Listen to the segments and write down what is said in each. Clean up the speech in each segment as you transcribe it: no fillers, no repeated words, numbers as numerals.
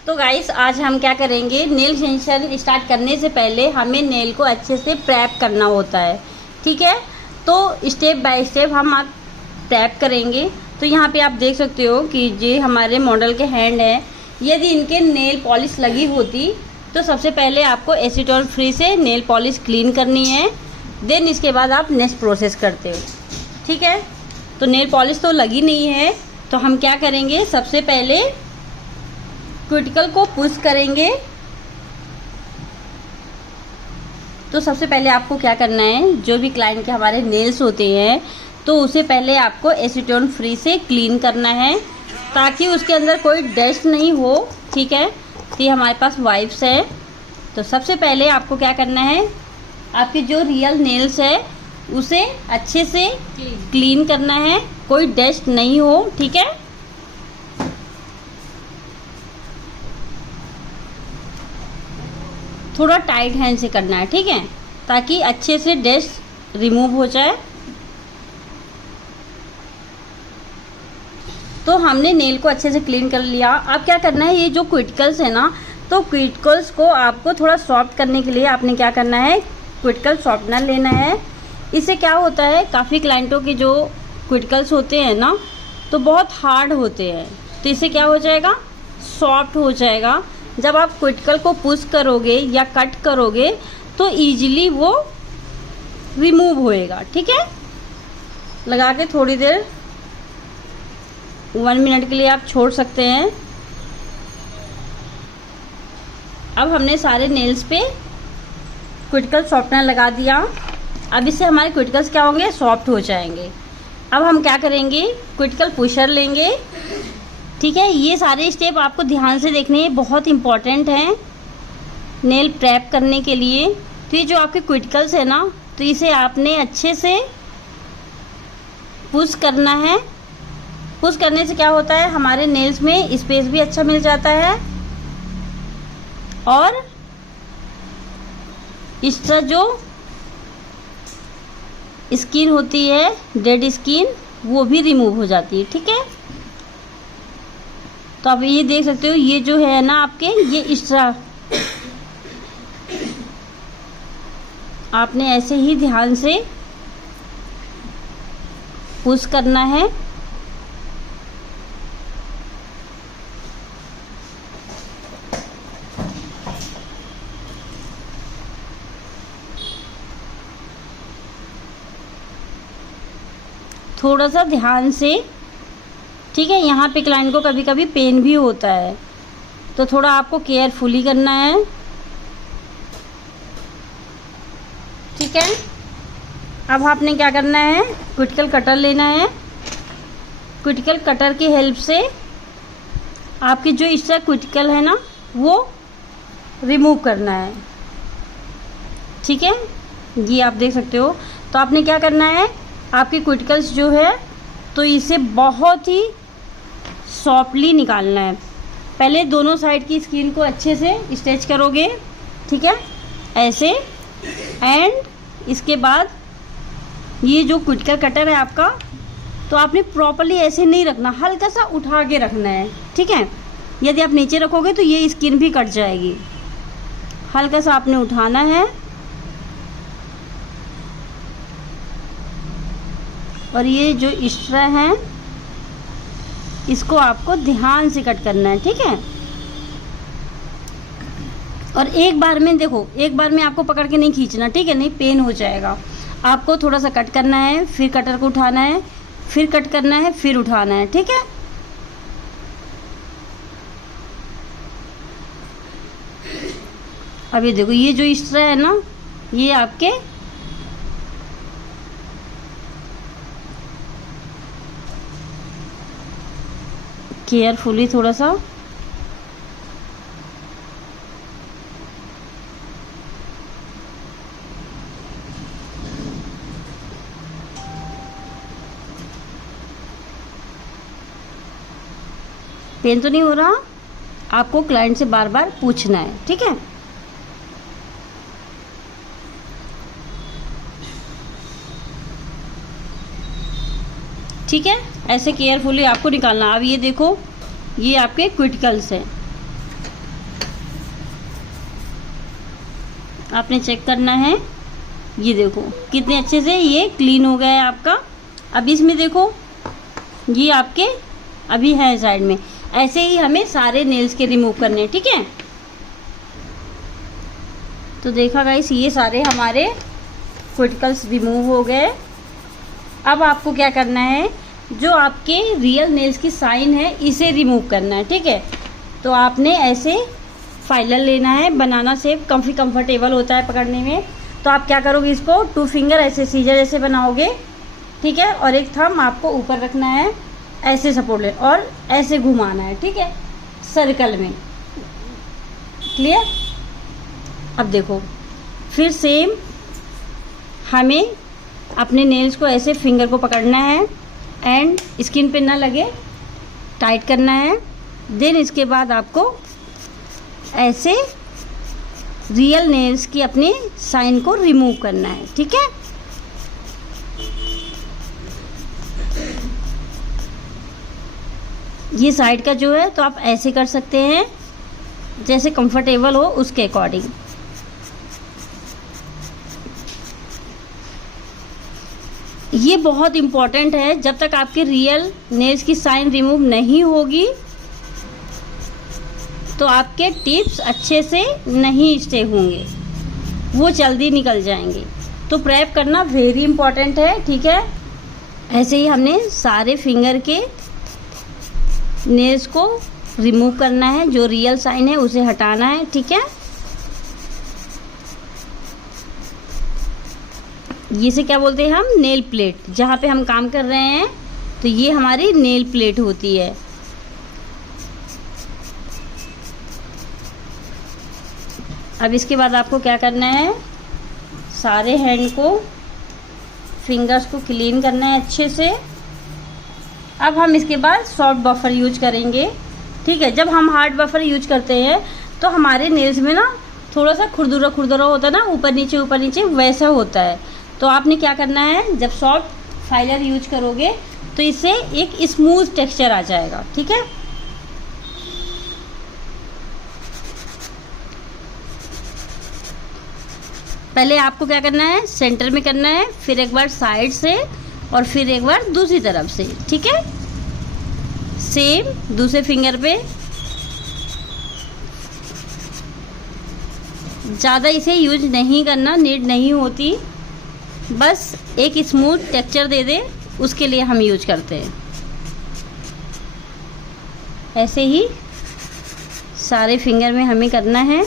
तो गाइस आज हम क्या करेंगे, नेल एक्सटेंशन स्टार्ट करने से पहले हमें नेल को अच्छे से प्रेप करना होता है। ठीक है, तो स्टेप बाय स्टेप हम आप प्रेप करेंगे। तो यहाँ पे आप देख सकते हो कि ये हमारे मॉडल के हैंड है। यदि इनके नेल पॉलिश लगी होती तो सबसे पहले आपको एसीटोन फ्री से नेल पॉलिश क्लीन करनी है, देन इसके बाद आप नेक्स्ट प्रोसेस करते हो। ठीक है, तो नेल पॉलिश तो लगी नहीं है, तो हम क्या करेंगे, सबसे पहले क्यूटिकल को पुश करेंगे। तो सबसे पहले आपको क्या करना है, जो भी क्लाइंट के हमारे नेल्स होते हैं तो उसे पहले आपको एसीटोन फ्री से क्लीन करना है ताकि उसके अंदर कोई डस्ट नहीं हो। ठीक है, तो ये हमारे पास वाइप्स है। तो सबसे पहले आपको क्या करना है, आपके जो रियल नेल्स है उसे अच्छे से क्लीन करना है, कोई डस्ट नहीं हो। ठीक है, थोड़ा टाइट हैंड से करना है। ठीक है, ताकि अच्छे से डस्ट रिमूव हो जाए। तो हमने नेल को अच्छे से क्लीन कर लिया। अब क्या करना है, ये जो क्यूटिकल्स है ना, तो क्यूटिकल्स को आपको थोड़ा सॉफ्ट करने के लिए आपने क्या करना है, क्यूटिकल सॉफ्टनर लेना है। इससे क्या होता है, काफ़ी क्लाइंटों के जो क्यूटिकल्स होते हैं ना तो बहुत हार्ड होते हैं, तो इससे क्या हो जाएगा, सॉफ्ट हो जाएगा। जब आप क्यूटिकल को पुश करोगे या कट करोगे तो इजीली वो रिमूव होएगा। ठीक है, लगा के थोड़ी देर 1 मिनट के लिए आप छोड़ सकते हैं। अब हमने सारे नेल्स पे क्यूटिकल सॉफ्टनर लगा दिया। अब इससे हमारे क्यूटिकल्स क्या होंगे, सॉफ्ट हो जाएंगे। अब हम क्या करेंगे, क्यूटिकल पुशर लेंगे। ठीक है, ये सारे स्टेप आपको ध्यान से देखने हैं, बहुत इंपॉर्टेंट हैं नेल प्रेप करने के लिए। तो ये जो आपके क्यूटिकल्स है ना, तो इसे आपने अच्छे से पुश करना है। पुश करने से क्या होता है, हमारे नेल्स में स्पेस भी अच्छा मिल जाता है और इसका जो स्किन होती है, डेड स्किन, वो भी रिमूव हो जाती है। ठीक है, तो आप ये देख सकते हो, ये जो है ना आपके, ये एक्स्ट्रा आपने ऐसे ही ध्यान से पुश करना है। थोड़ा सा ध्यान से। ठीक है, यहाँ पे क्लाइंट को कभी कभी पेन भी होता है, तो थोड़ा आपको केयरफुली करना है। ठीक है, अब आपने क्या करना है, क्यूटिकल कटर लेना है। क्यूटिकल कटर की हेल्प से आपकी जो एक्स्ट्रा क्यूटिकल है ना वो रिमूव करना है। ठीक है, ये आप देख सकते हो। तो आपने क्या करना है, आपके क्यूटिकल्स जो है तो इसे बहुत ही सॉफ्टली निकालना है। पहले दोनों साइड की स्किन को अच्छे से स्ट्रेच करोगे। ठीक है, ऐसे, एंड इसके बाद ये जो क्यूटिकल कटर है आपका, तो आपने प्रॉपर्ली ऐसे नहीं रखना, हल्का सा उठा के रखना है। ठीक है, यदि आप नीचे रखोगे तो ये स्किन भी कट जाएगी। हल्का सा आपने उठाना है और ये जो एक्स्ट्रा है इसको आपको ध्यान से कट करना है। ठीक है, और एक बार में देखो, एक बार में आपको पकड़ के नहीं खींचना। ठीक है, नहीं पेन हो जाएगा। आपको थोड़ा सा कट करना है, फिर कटर को उठाना है, फिर कट करना है, फिर उठाना है। ठीक है, अब ये देखो, ये जो एक्स्ट्रा है ना, ये आपके केयरफुली थोड़ा सा पेन तो नहीं हो रहा, आपको क्लाइंट से बार बार पूछना है। ठीक है, ठीक है, ऐसे केयरफुली आपको निकालना। अब ये देखो, ये आपके क्यूटिकल्स हैं। आपने चेक करना है। ये देखो कितने अच्छे से ये क्लीन हो गया है आपका। अब इसमें देखो ये आपके अभी है साइड में। ऐसे ही हमें सारे नेल्स के रिमूव करने हैं, ठीक है। तो देखा गाइस, ये सारे हमारे क्यूटिकल्स रिमूव हो गए। अब आपको क्या करना है, जो आपके रियल नेल्स की साइन है इसे रिमूव करना है, ठीक है। तो आपने ऐसे फाइलर लेना है, बनाना शेप काफ़ी कंफर्टेबल होता है पकड़ने में। तो आप क्या करोगे, इसको 2 फिंगर ऐसे सीजर जैसे बनाओगे, ठीक है। और एक थंब आपको ऊपर रखना है, ऐसे सपोर्ट ले और ऐसे घुमाना है, ठीक है, सर्कल में। क्लियर। अब देखो फिर सेम हमें अपने नेल्स को ऐसे फिंगर को पकड़ना है एंड स्किन पे ना लगे, टाइट करना है। देन इसके बाद आपको ऐसे रियल नेल्स की अपनी साइन को रिमूव करना है, ठीक है। ये साइड का जो है तो आप ऐसे कर सकते हैं जैसे कंफर्टेबल हो उसके अकॉर्डिंग। ये बहुत इम्पॉर्टेंट है, जब तक आपके रियल नेल्स की साइन रिमूव नहीं होगी तो आपके टिप्स अच्छे से नहीं स्टे होंगे, वो जल्दी निकल जाएंगे। तो प्रेप करना वेरी इम्पॉर्टेंट है, ठीक है। ऐसे ही हमने सारे फिंगर के नेल्स को रिमूव करना है, जो रियल साइन है उसे हटाना है, ठीक है। ये से क्या बोलते हैं हम, नेल प्लेट। जहाँ पे हम काम कर रहे हैं तो ये हमारी नेल प्लेट होती है। अब इसके बाद आपको क्या करना है, सारे हैंड को, फिंगर्स को क्लीन करना है अच्छे से। अब हम इसके बाद सॉफ्ट बफर यूज करेंगे, ठीक है। जब हम हार्ड बफर यूज करते हैं तो हमारे नेल्स में ना थोड़ा सा खुरदुरा खुरदुरा होता है ना, ऊपर नीचे वैसा होता है। तो आपने क्या करना है, जब सॉफ्ट फाइलर यूज करोगे तो इससे एक स्मूथ टेक्सचर आ जाएगा, ठीक है। पहले आपको क्या करना है, सेंटर में करना है, फिर एक बार साइड से और फिर एक बार दूसरी तरफ से, ठीक है। सेम दूसरे फिंगर पे। ज़्यादा इसे यूज नहीं करना, नीड नहीं होती, बस एक स्मूथ टेक्सचर दे दे उसके लिए हम यूज करते हैं। ऐसे ही सारे फिंगर में हमें करना है।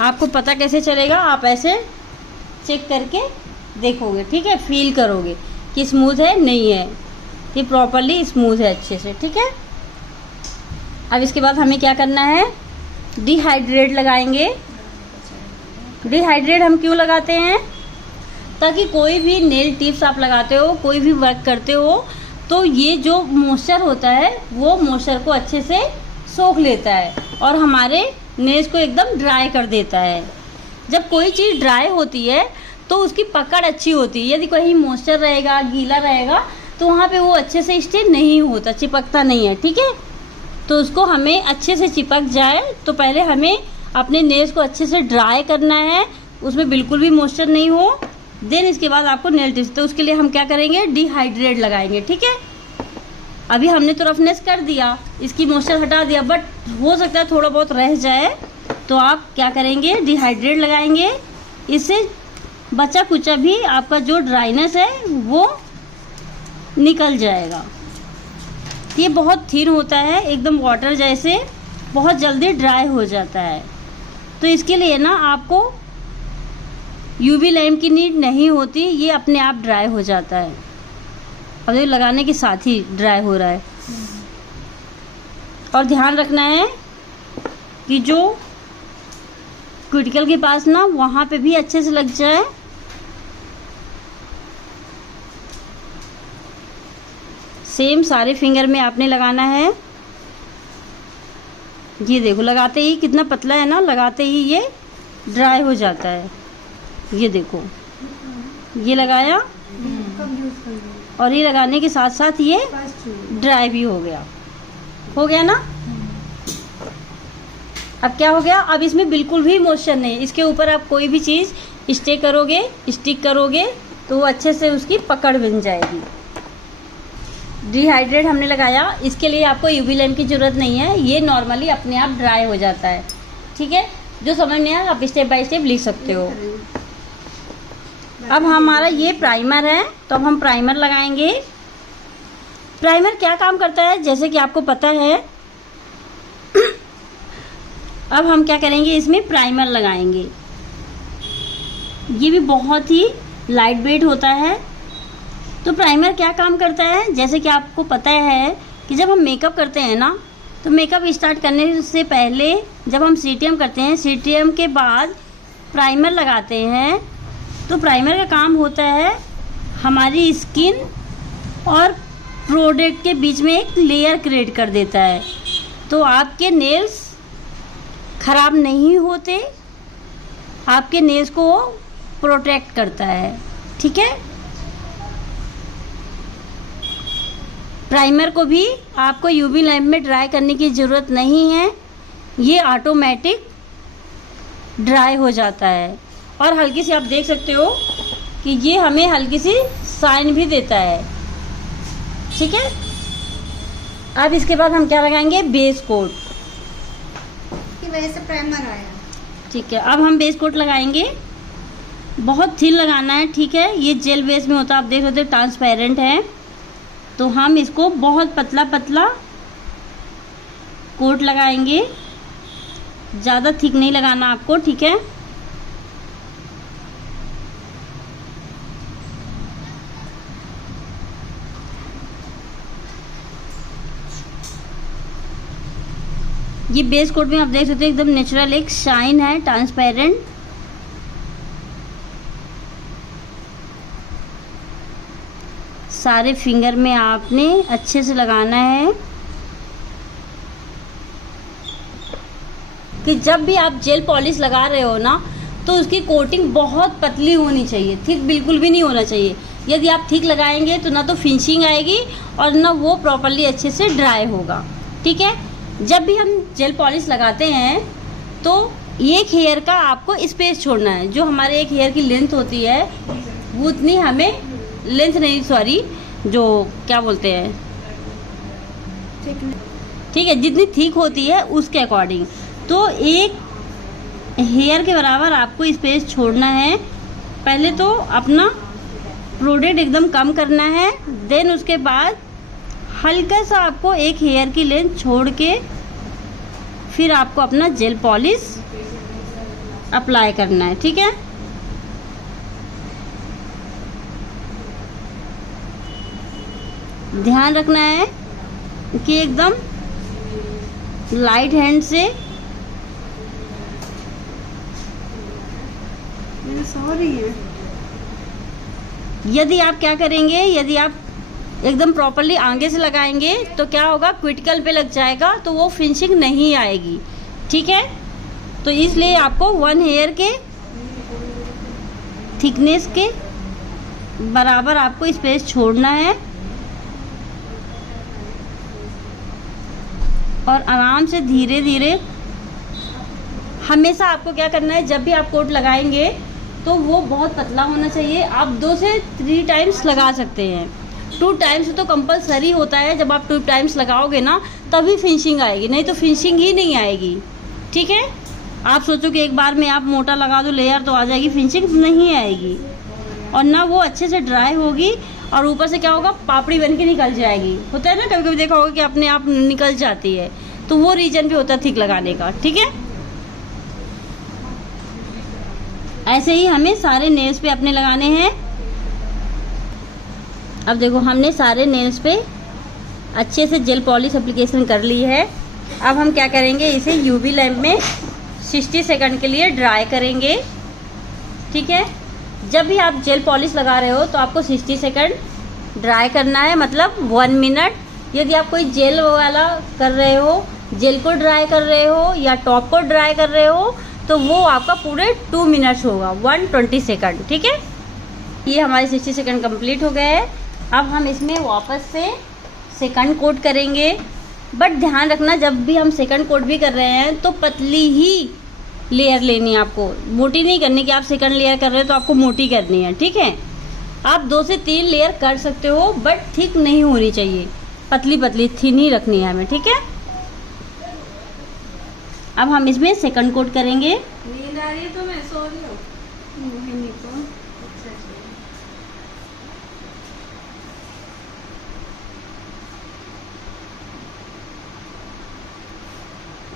आपको पता कैसे चलेगा, आप ऐसे चेक करके देखोगे, ठीक है, फील करोगे कि स्मूथ है नहीं है, ये प्रॉपरली स्मूथ है अच्छे से, ठीक है। अब इसके बाद हमें क्या करना है, डिहाइड्रेट लगाएंगे। डिहाइड्रेट हम क्यों लगाते हैं, ताकि कोई भी नेल टिप्स आप लगाते हो, कोई भी वर्क करते हो, तो ये जो मॉइस्चर होता है वो मॉइस्चर को अच्छे से सोख लेता है और हमारे नेल्स को एकदम ड्राई कर देता है। जब कोई चीज़ ड्राई होती है तो उसकी पकड़ अच्छी होती है। यदि कहीं मॉइस्चर रहेगा, गीला रहेगा, तो वहाँ पे वो अच्छे से स्टे नहीं होता, चिपकता नहीं है, ठीक है। तो उसको हमें अच्छे से चिपक जाए तो पहले हमें अपने नेल्स को अच्छे से ड्राई करना है, उसमें बिल्कुल भी मॉइस्चर नहीं हो। देन इसके बाद आपको नेल टिप्स, तो उसके लिए हम क्या करेंगे, डिहाइड्रेट लगाएंगे, ठीक है। अभी हमने तो रफनेस कर दिया, इसकी मॉइस्चर हटा दिया, बट हो सकता है थोड़ा बहुत रह जाए, तो आप क्या करेंगे, डिहाइड्रेट लगाएंगे। इससे बचा कुचा भी आपका जो ड्राइनेस है वो निकल जाएगा। ये बहुत थिन होता है, एकदम वाटर जैसे, बहुत जल्दी ड्राई हो जाता है। तो इसके लिए ना आपको यूवी लैम्प की नीड नहीं होती, ये अपने आप ड्राई हो जाता है। अब ये लगाने के साथ ही ड्राई हो रहा है। और ध्यान रखना है कि जो क्यूटिकल के पास ना वहाँ पे भी अच्छे से लग जाए। सेम सारे फिंगर में आपने लगाना है। ये देखो, लगाते ही कितना पतला है ना, लगाते ही ये ड्राई हो जाता है। ये देखो, ये लगाया और ये लगाने के साथ साथ ये ड्राई भी हो गया ना। अब क्या हो गया, अब इसमें बिल्कुल भी मोशन नहीं, इसके ऊपर आप कोई भी चीज़ स्टिक करोगे तो वो अच्छे से उसकी पकड़ बन जाएगी। डिहाइड्रेट हमने लगाया, इसके लिए आपको यूवी लैम्प की ज़रूरत नहीं है, ये नॉर्मली अपने आप ड्राई हो जाता है। ठीक है, जो समझ में आया आप स्टेप बाय स्टेप लिख सकते हो। अब हमारा ये प्राइमर है, तो अब हम प्राइमर लगाएंगे। प्राइमर क्या काम करता है जैसे कि आपको पता है। अब हम क्या करेंगे, इसमें प्राइमर लगाएंगे। ये भी बहुत ही लाइट वेट होता है। तो प्राइमर क्या काम करता है, जैसे कि आपको पता है कि जब हम मेकअप करते हैं ना, तो मेकअप स्टार्ट करने से पहले जब हम सीटीएम करते हैं, सीटीएम के बाद प्राइमर लगाते हैं, तो प्राइमर का काम होता है हमारी स्किन और प्रोडक्ट के बीच में एक लेयर क्रिएट कर देता है, तो आपके नेल्स ख़राब नहीं होते, आपके नेल्स को प्रोटेक्ट करता है। ठीक है, प्राइमर को भी आपको यूवी लैम्प में ड्राई करने की ज़रूरत नहीं है, ये ऑटोमेटिक ड्राई हो जाता है। और हल्की सी आप देख सकते हो कि ये हमें हल्की सी शाइन भी देता है। ठीक है, अब इसके बाद हम क्या लगाएंगे, बेस कोट की वजह से प्राइमर आया। ठीक है, अब हम बेस कोट लगाएंगे, बहुत थिन लगाना है। ठीक है, ये जेल बेस में होता है, आप देख सकते हो ट्रांसपेरेंट है, तो हम इसको बहुत पतला पतला कोट लगाएंगे, ज़्यादा थिक नहीं लगाना आपको। ठीक है, ये बेस कोट में आप देख सकते हो एकदम नेचुरल एक शाइन है, ट्रांसपेरेंट। सारे फिंगर में आपने अच्छे से लगाना है कि जब भी आप जेल पॉलिश लगा रहे हो ना, तो उसकी कोटिंग बहुत पतली होनी चाहिए, थिक बिल्कुल भी नहीं होना चाहिए। यदि आप थिक लगाएंगे तो ना तो फिनिशिंग आएगी और ना वो प्रॉपरली अच्छे से ड्राई होगा। ठीक है, जब भी हम जेल पॉलिश लगाते हैं तो एक हेयर का आपको स्पेस छोड़ना है। जो हमारे एक हेयर की लेंथ होती है वो उतनी हमें, लेंथ नहीं सॉरी, जो क्या बोलते हैं, ठीक है, जितनी थिक होती है उसके अकॉर्डिंग, तो एक हेयर के बराबर आपको स्पेस छोड़ना है। पहले तो अपना प्रोडक्ट एकदम कम करना है, देन उसके बाद हल्का सा आपको एक हेयर की लेंथ छोड़ के फिर आपको अपना जेल पॉलिश अप्लाई करना है। ठीक है, ध्यान रखना है कि एकदम लाइट हैंड से। सॉरी है, यदि आप क्या करेंगे, यदि आप एकदम प्रॉपरली आगे से लगाएंगे तो क्या होगा, क्विटिकल पे लग जाएगा, तो वो फिनिशिंग नहीं आएगी। ठीक है, तो इसलिए आपको वन हेयर के थिकनेस के बराबर आपको स्पेस छोड़ना है और आराम से धीरे धीरे। हमेशा आपको क्या करना है, जब भी आप कोट लगाएंगे तो वो बहुत पतला होना चाहिए। आप 2 से 3 टाइम्स लगा सकते हैं, 2 टाइम्स तो कंपलसरी होता है। जब आप 2 टाइम्स लगाओगे ना तभी फिनिशिंग आएगी, नहीं तो फिनिशिंग ही नहीं आएगी। ठीक है, आप सोचो कि एक बार में आप मोटा लगा दो लेयर तो आ जाएगी, फिनिशिंग नहीं आएगी और ना वो अच्छे से ड्राई होगी और ऊपर से क्या होगा, पापड़ी बन के निकल जाएगी। होता है ना, कभी कभी देखा होगा कि अपने आप निकल जाती है, तो वो रीजन भी होता है थिक लगाने का। ठीक है, ऐसे ही हमें सारे नेल्स पे अपने लगाने हैं। अब देखो हमने सारे नेल्स पे अच्छे से जेल पॉलिश एप्लीकेशन कर ली है। अब हम क्या करेंगे, इसे यूवी लैम्प में 60 सेकंड के लिए ड्राई करेंगे। ठीक है, जब भी आप जेल पॉलिश लगा रहे हो तो आपको 60 सेकंड ड्राई करना है, मतलब 1 मिनट। यदि आप कोई जेल वाला कर रहे हो, जेल को ड्राई कर रहे हो या टॉप को ड्राई कर रहे हो, तो वो आपका पूरे 2 मिनट्स होगा, 120 सेकंड। ठीक है, ये हमारे 60 सेकंड कंप्लीट हो गए हैं। अब हम इसमें वापस से सेकंड कोट करेंगे। बट ध्यान रखना जब भी हम सेकंड कोट भी कर रहे हैं तो पतली ही लेयर लेनी है आपको, मोटी नहीं करनी कि आप सेकंड लेयर कर रहे हो तो आपको मोटी करनी है, ठीक है। आप 2 से 3 लेयर कर सकते हो बट थिक नहीं होनी चाहिए, पतली पतली थिन ही रखनी है हमें, ठीक है। अब हम इसमें सेकंड कोट करेंगे। नींद आ रही है तो मैं सो रही हूँ। मोहिनी को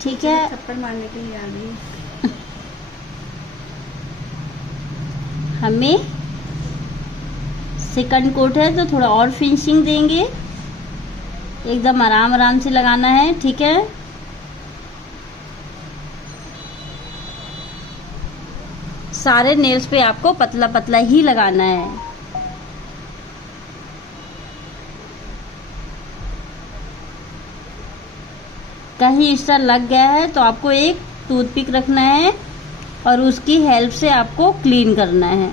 ठीक है, थप्पड़ मारने के लिए आ गई। हमें सेकंड कोट है तो थोड़ा और फिनिशिंग देंगे, एकदम आराम आराम से लगाना है, ठीक है। सारे नेल्स पे आपको पतला पतला ही लगाना है। कहीं एक्स्ट्रा लग गया है तो आपको एक टूथपिक रखना है और उसकी हेल्प से आपको क्लीन करना है।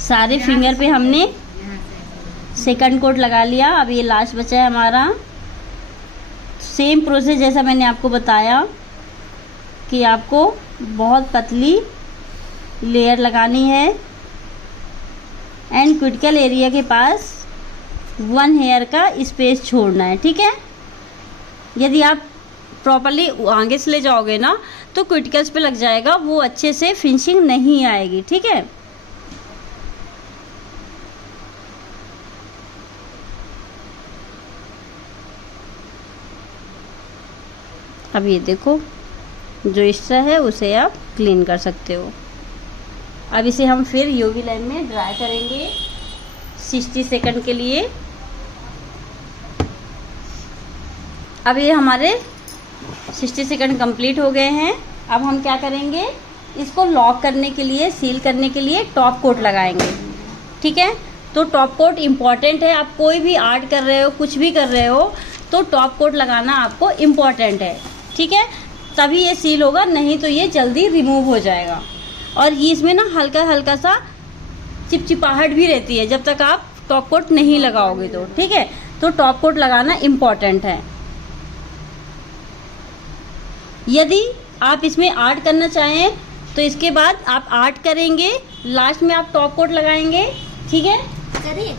सारे फिंगर पे हमने सेकंड कोट लगा लिया। अब ये लास्ट बचा है हमारा। सेम प्रोसेस जैसा मैंने आपको बताया कि आपको बहुत पतली लेयर लगानी है एंड क्यूटिकल एरिया के पास 1 हेयर का स्पेस छोड़ना है, ठीक है। यदि आप प्रॉपरली आगे से ले जाओगे ना तो क्यूटिकल्स पे लग जाएगा, वो अच्छे से फिनिशिंग नहीं आएगी, ठीक है। अब ये देखो जो एक्स्ट्रा है उसे आप क्लीन कर सकते हो। अब इसे हम फिर यूवी लाइन में ड्राई करेंगे 60 सेकंड के लिए। अब ये हमारे 60 सेकंड कंप्लीट हो गए हैं। अब हम क्या करेंगे, इसको लॉक करने के लिए, सील करने के लिए टॉप कोट लगाएंगे, ठीक है। तो टॉप कोट इम्पॉर्टेंट है। आप कोई भी आर्ट कर रहे हो, कुछ भी कर रहे हो तो टॉप कोट लगाना आपको इम्पॉर्टेंट है, ठीक है। तभी ये सील होगा, नहीं तो ये जल्दी रिमूव हो जाएगा। और ये इसमें ना हल्का हल्का सा चिपचिपाहट भी रहती है जब तक आप टॉप कोट नहीं लगाओगे तो, ठीक है। तो टॉप कोट लगाना इम्पॉर्टेंट है। यदि आप इसमें आर्ट करना चाहें तो इसके बाद आप आर्ट करेंगे, लास्ट में आप टॉप कोट लगाएंगे, ठीक है। करिए।